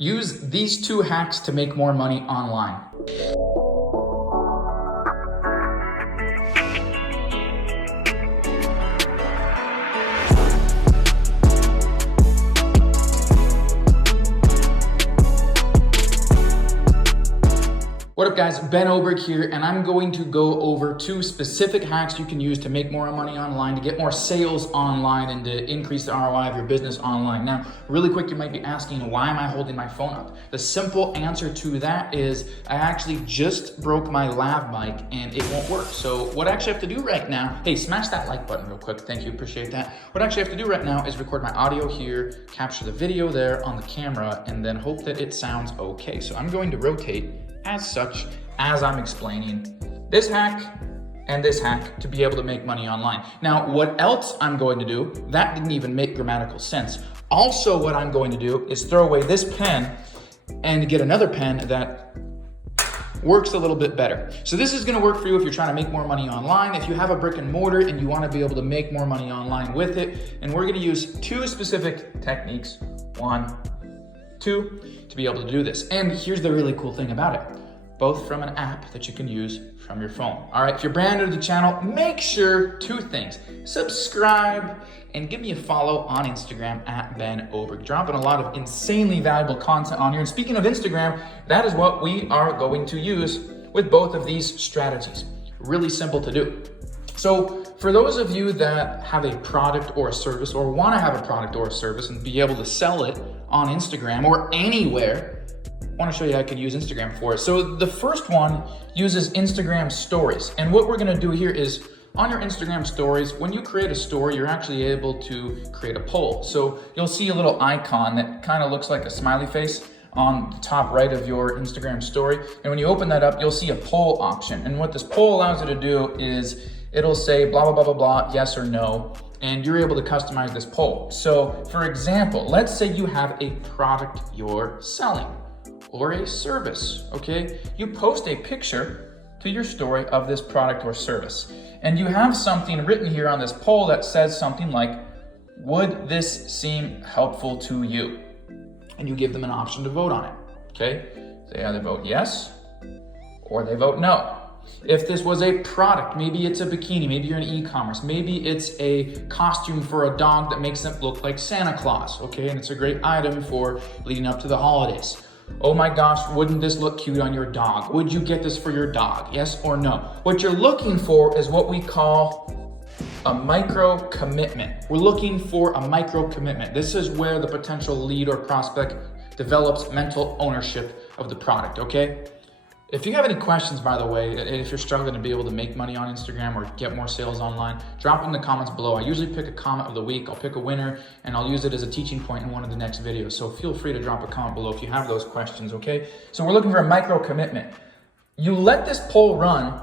Use these 2 hacks to make more money online. What up guys, Ben Oberg here, and I'm going to go over 2 specific hacks you can use to make more money online, to get more sales online, and to increase the ROI of your business online. Now, really quick, you might be asking, why am I holding my phone up? The simple answer to that is I actually just broke my lav mic and it won't work. So what I actually have to do right now, hey, smash that like button real quick. Thank you, appreciate that. What I actually have to do right now is record my audio here, capture the video there on the camera, and then hope that it sounds okay. So I'm going to rotate as such as I'm explaining this hack and this hack to be able to make money online. Now, what else I'm going to do, that didn't even make grammatical sense. Also, what I'm going to do is throw away this pen and get another pen that works a little bit better. So this is gonna work for you if you're trying to make more money online, if you have a brick and mortar and you wanna be able to make more money online with it. And we're gonna use 2 specific techniques, 1, 2, to be able to do this. And here's the really cool thing about it. Both from an app that you can use from your phone. All right, if you're brand new to the channel, make sure 2 things. Subscribe and give me a follow on Instagram at Ben Oberg. Dropping a lot of insanely valuable content on here. And speaking of Instagram, that is what we are going to use with both of these strategies. Really simple to do. So for those of you that have a product or a service, or wanna have a product or a service and be able to sell it on Instagram or anywhere, I want to show you how I can use Instagram for it. So the first one uses Instagram stories. And what we're going to do here is on your Instagram stories, when you create a story, you're actually able to create a poll. So you'll see a little icon that kind of looks like a smiley face on the top right of your Instagram story. And when you open that up, you'll see a poll option. And what this poll allows you to do is it'll say blah, blah, blah, blah, blah, yes or no. And you're able to customize this poll. So for example, let's say you have a product you're selling, or a service, okay? You post a picture to your story of this product or service. And you have something written here on this poll that says something like, would this seem helpful to you? And you give them an option to vote on it, okay? They either vote yes, or they vote no. If this was a product, maybe it's a bikini, maybe you're in e-commerce, maybe it's a costume for a dog that makes them look like Santa Claus, okay? And it's a great item for leading up to the holidays. Oh my gosh, wouldn't this look cute on your dog? Would you get this for your dog? Yes or no? What you're looking for is what we call a micro commitment. We're looking for a micro commitment. This is where the potential lead or prospect develops mental ownership of the product, okay? If you have any questions, by the way, if you're struggling to be able to make money on Instagram or get more sales online, drop them in the comments below. I usually pick a comment of the week. I'll pick a winner and I'll use it as a teaching point in one of the next videos. So feel free to drop a comment below if you have those questions, okay? So we're looking for a micro commitment. You let this poll run,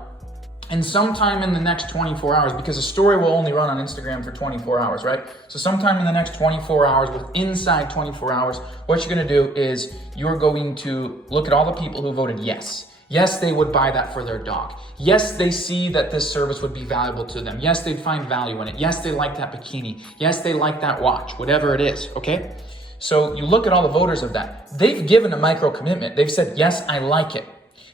and sometime in the next 24 hours, because a story will only run on Instagram for 24 hours, right? So sometime in the next 24 hours, inside 24 hours, what you're gonna do is you're going to look at all the people who voted yes. Yes, they would buy that for their dog. Yes, they see that this service would be valuable to them. Yes, they'd find value in it. Yes, they like that bikini. Yes, they like that watch, whatever it is, okay? So you look at all the voters of that. They've given a micro commitment. They've said, yes, I like it.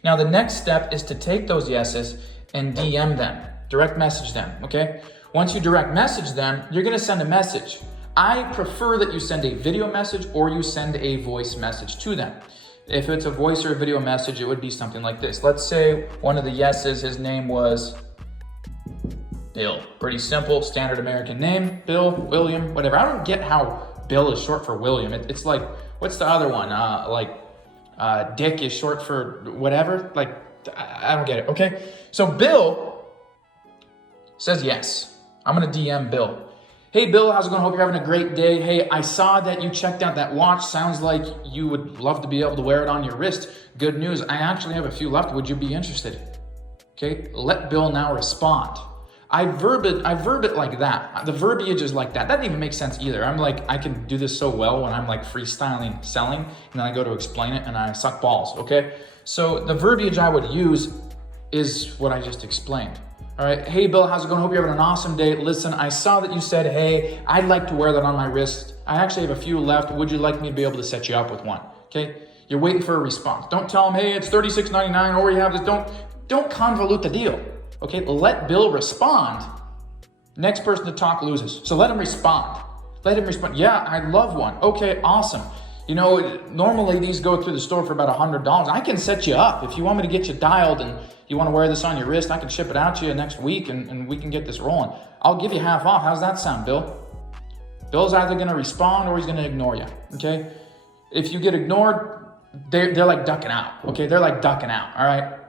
Now the next step is to take those yeses and DM them, direct message them, okay? Once you direct message them, you're gonna send a message. I prefer that you send a video message or you send a voice message to them. If it's a voice or a video message, it would be something like this. Let's say one of the yeses, his name was Bill. Pretty simple, standard American name, Bill, William, whatever. I don't get how Bill is short for William. It's like, what's the other one? Dick is short for whatever. Like, I don't get it, okay? So Bill says yes. I'm gonna DM Bill. Hey Bill, how's it going? Hope you're having a great day. Hey, I saw that you checked out that watch. Sounds like you would love to be able to wear it on your wrist. Good news, I actually have a few left. Would you be interested? Okay, let Bill now respond. I verb it like that. The verbiage is like that. That doesn't even make sense either. I'm like, I can do this so well when I'm like freestyling selling, and then I go to explain it and I suck balls, okay? So the verbiage I would use is what I just explained. All right, hey Bill, how's it going? Hope you're having an awesome day. Listen, I saw that you said, hey, I'd like to wear that on my wrist. I actually have a few left. Would you like me to be able to set you up with one? okay? You're waiting for a response. Don't tell them, hey, it's $36.99 or you have this. Don't convolute the deal, okay? Let Bill respond. Next person to talk loses. So let him respond. Let him respond. Yeah, I love one. Okay, awesome. You know, normally these go through the store for about $100. I can set you up. If you want me to get you dialed and you want to wear this on your wrist, I can ship it out to you next week and we can get this rolling. I'll give you half off. How's that sound, Bill? Bill's either going to respond or he's going to ignore you, okay? If you get ignored, they're like ducking out, okay? They're like ducking out, all right?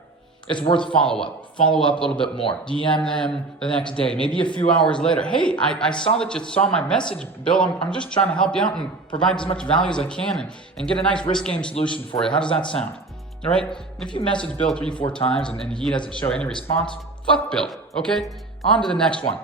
It's worth follow-up. Follow up a little bit more. DM them the next day, maybe a few hours later. Hey, I saw that you saw my message, Bill. I'm just trying to help you out and provide as much value as I can and get a nice risk game solution for you. How does that sound? All right? If you message Bill 3-4 times and he doesn't show any response, fuck Bill, okay? On to the next one.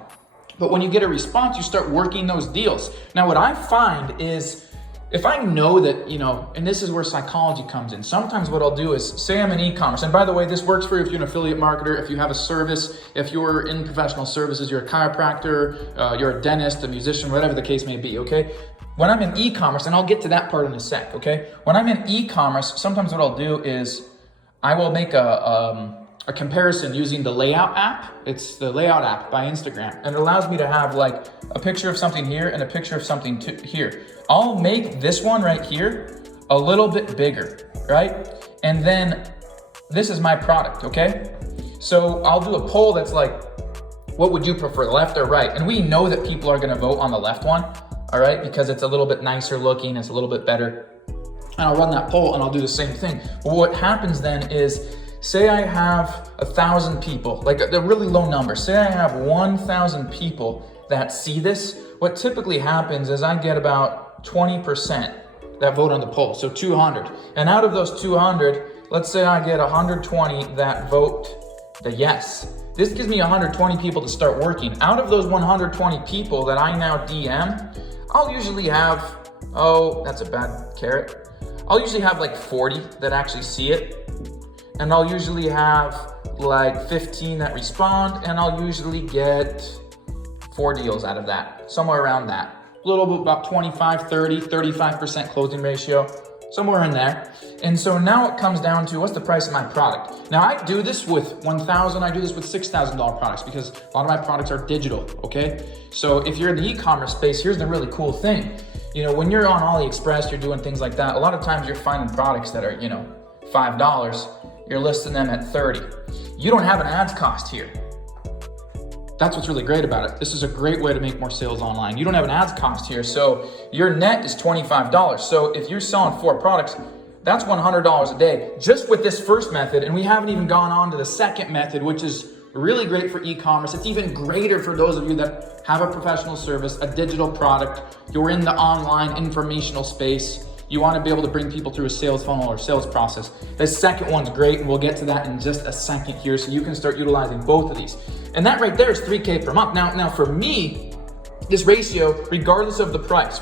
But when you get a response, you start working those deals. Now, what I find is if I know that, you know, and this is where psychology comes in. Sometimes what I'll do is say I'm in e-commerce. And by the way, this works for you if you're an affiliate marketer, if you have a service, if you're in professional services, you're a chiropractor, you're a dentist, a musician, whatever the case may be, okay? When I'm in e-commerce, and I'll get to that part in a sec, okay? When I'm in e-commerce, sometimes what I'll do is I will make a comparison using the Layout app. It's the Layout app by Instagram. And it allows me to have like a picture of something here and a picture of something here. I'll make this one right here a little bit bigger, right? And then this is my product, okay? So I'll do a poll that's like, what would you prefer, left or right? And we know that people are gonna vote on the left one, all right? Because it's a little bit nicer looking, it's a little bit better. And I'll run that poll and I'll do the same thing. Well, what happens then is, say I have 1,000 people, like a really low number. Say I have 1,000 people that see this. What typically happens is I get about 20% that vote on the poll, so 200. And out of those 200, let's say I get 120 that vote the yes. This gives me 120 people to start working. Out of those 120 people that I now DM, I'll usually have, oh, that's a bad carrot. I'll usually have like 40 that actually see it. And I'll usually have like 15 that respond, and I'll usually get 4 deals out of that, somewhere around that. A little bit about 25, 30, 35% closing ratio, somewhere in there. And so now it comes down to what's the price of my product. Now I do this with 1,000, I do this with $6,000 products because a lot of my products are digital, okay? So if you're in the e-commerce space, here's the really cool thing. You know, when you're on AliExpress, you're doing things like that, a lot of times you're finding products that are, you know, $5, you're listing them at 30. You don't have an ads cost here. That's what's really great about it. This is a great way to make more sales online. You don't have an ads cost here, so your net is $25. So if you're selling 4 products, that's $100 a day just with this first method. And we haven't even gone on to the second method, which is really great for e-commerce. It's even greater for those of you that have a professional service, a digital product. You're in the online informational space. You want to be able to bring people through a sales funnel or sales process. The second one's great, and we'll get to that in just a second here, so you can start utilizing both of these. And that right there is $3K per month. Now for me, this ratio, regardless of the price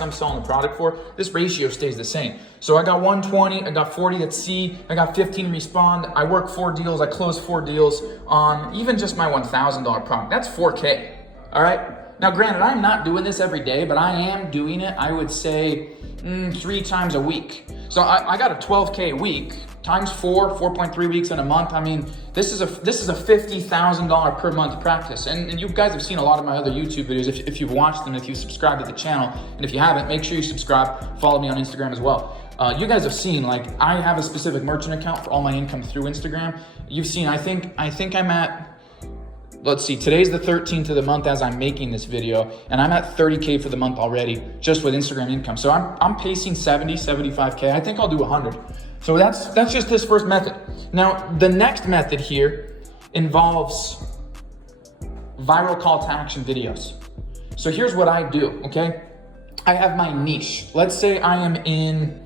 I'm selling the product for, this ratio stays the same. So I got 120, I got 40 that see, I got 15 respond, I work 4 deals, I close 4 deals on even just my $1,000 product. That's 4K, all right? Now granted, I'm not doing this every day, but I am doing it, I would say, 3 times a week. So I got a 12K a week times 4.3 weeks in a month. I mean, this is a $50,000 per month practice. And you guys have seen a lot of my other YouTube videos if you've watched them, if you subscribe to the channel. And if you haven't, make sure you subscribe, follow me on Instagram as well. You guys have seen, like, I have a specific merchant account for all my income through Instagram. You've seen, I think I'm at, let's see, today's the 13th of the month as I'm making this video, and I'm at 30K for the month already, just with Instagram income. So I'm pacing 70, 75K. I think I'll do 100. So that's just this first method. Now, the next method here involves viral call to action videos. So here's what I do, okay? I have my niche. Let's say I am in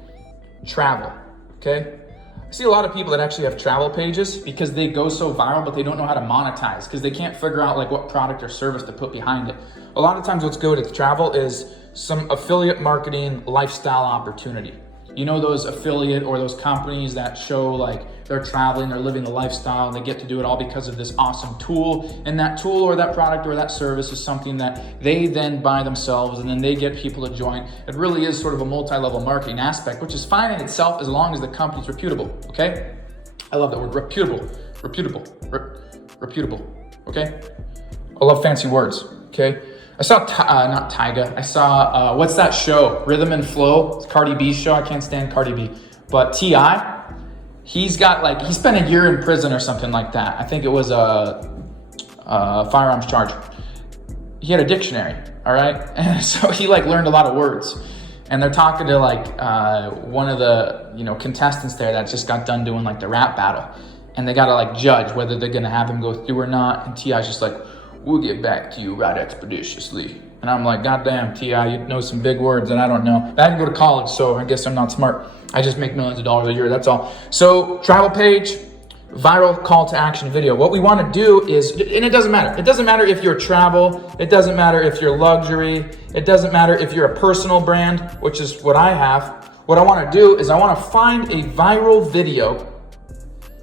travel, okay? I see a lot of people that actually have travel pages because they go so viral, but they don't know how to monetize because they can't figure out like what product or service to put behind it. A lot of times what's good at travel is some affiliate marketing lifestyle opportunity. You know those affiliate or those companies that show like they're traveling, they're living the lifestyle, and they get to do it all because of this awesome tool. And that tool or that product or that service is something that they then buy themselves, and then they get people to join. It really is sort of a multi-level marketing aspect, which is fine in itself as long as the company's reputable, okay? I love that word, reputable, okay? I love fancy words, okay? I saw, not Tyga, I saw, what's that show? Rhythm and Flow, it's Cardi B's show. I can't stand Cardi B. But T.I., he spent a year in prison or something like that. I think it was a firearms charge. He had a dictionary, all right? And so he like learned a lot of words. And they're talking to like one of the contestants there that just got done doing like the rap battle. And they gotta like judge whether they're gonna have him go through or not. And T.I.'s just like, we'll get back to you right expeditiously. And I'm like, goddamn, T.I., you know some big words that I don't know. I didn't go to college, so I guess I'm not smart. I just make millions of dollars a year, that's all. So travel page, viral call to action video. What we want to do is, and it doesn't matter. It doesn't matter if you're travel. It doesn't matter if you're luxury. It doesn't matter if you're a personal brand, which is what I have. What I want to do is I want to find a viral video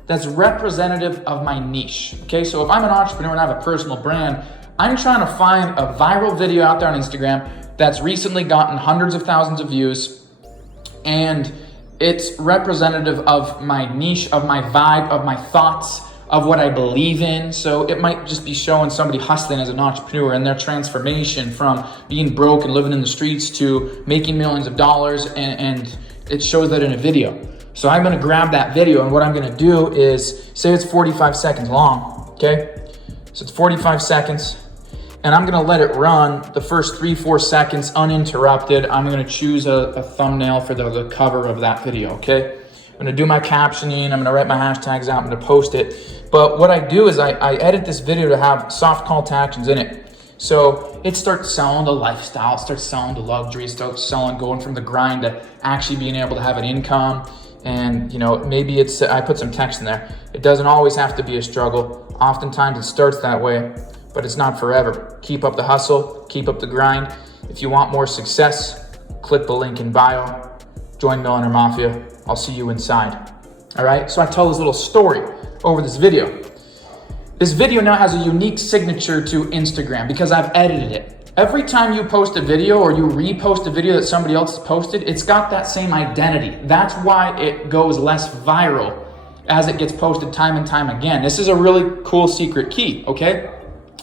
that's representative of my niche, okay? So if I'm an entrepreneur and I have a personal brand, I'm trying to find a viral video out there on Instagram that's recently gotten hundreds of thousands of views, and it's representative of my niche, of my vibe, of my thoughts, of what I believe in. So it might just be showing somebody hustling as an entrepreneur and their transformation from being broke and living in the streets to making millions of dollars, and it shows that in a video. So I'm gonna grab that video, and what I'm gonna do is, say it's 45 seconds long, okay? So it's 45 seconds, and I'm gonna let it run the first 3-4 seconds uninterrupted. I'm gonna choose a thumbnail for the cover of that video, okay? I'm gonna do my captioning, I'm gonna write my hashtags out, I'm gonna post it. But what I do is I edit this video to have soft call to actions in it. So it starts selling the lifestyle, it starts selling the luxury, it starts selling going from the grind to actually being able to have an income. And maybe I put some text in there. It doesn't always have to be a struggle. Oftentimes it starts that way, but it's not forever. Keep up the hustle, keep up the grind. If you want more success, click the link in bio, join Millionaire Mafia. I'll see you inside. All right, so I tell this little story over this video. This video now has a unique signature to Instagram because I've edited it. Every time you post a video or you repost a video that somebody else has posted, it's got that same identity. That's why it goes less viral as it gets posted time and time again. This is a really cool secret key, okay?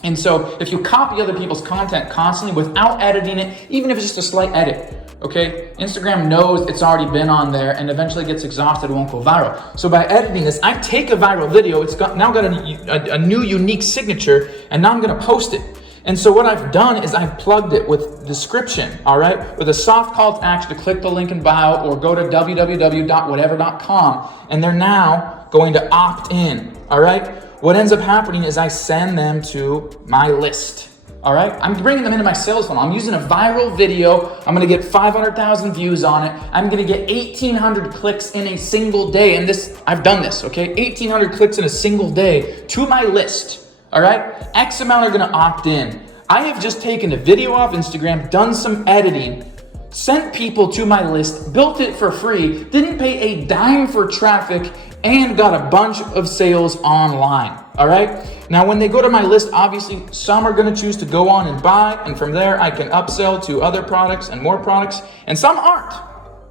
And so if you copy other people's content constantly without editing it, even if it's just a slight edit, okay? Instagram knows it's already been on there and eventually gets exhausted, it won't go viral. So by editing this, I take a viral video, it's now got a new unique signature, and now I'm gonna post it. And so what I've done is I've plugged it with description, all right? With a soft call to action to click the link in bio or go to www.whatever.com, and they're now going to opt in, all right? What ends up happening is I send them to my list, all right? I'm bringing them into my sales funnel. I'm using a viral video. I'm gonna get 500,000 views on it. I'm gonna get 1,800 clicks in a single day. And I've done this, okay? 1,800 clicks in a single day to my list. All right, X amount are gonna opt in. I have just taken a video off Instagram, done some editing, sent people to my list, built it for free, didn't pay a dime for traffic, and got a bunch of sales online, all right? Now, when they go to my list, obviously, some are gonna choose to go on and buy, and from there, I can upsell to other products and more products, and some aren't.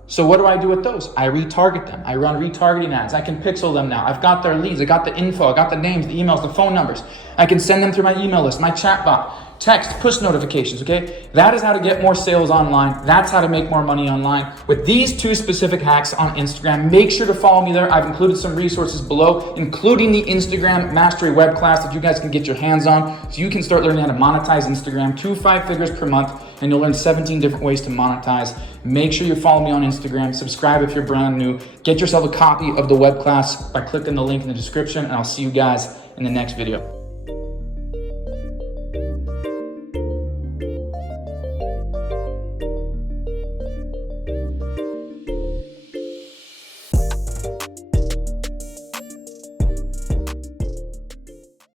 So what do I do with those? I retarget them. I run retargeting ads. I can pixel them now. I've got their leads. I got the info. I got the names, the emails, the phone numbers. I can send them through my email list, my chat bot, text, push notifications, okay? That is how to get more sales online. That's how to make more money online with these 2 specific hacks on Instagram. Make sure to follow me there. I've included some resources below, including the Instagram Mastery web class that you guys can get your hands on so you can start learning how to monetize Instagram to 5 figures per month, and you'll learn 17 different ways to monetize. Make sure you follow me on Instagram. Subscribe if you're brand new. Get yourself a copy of the web class by clicking the link in the description, and I'll see you guys in the next video.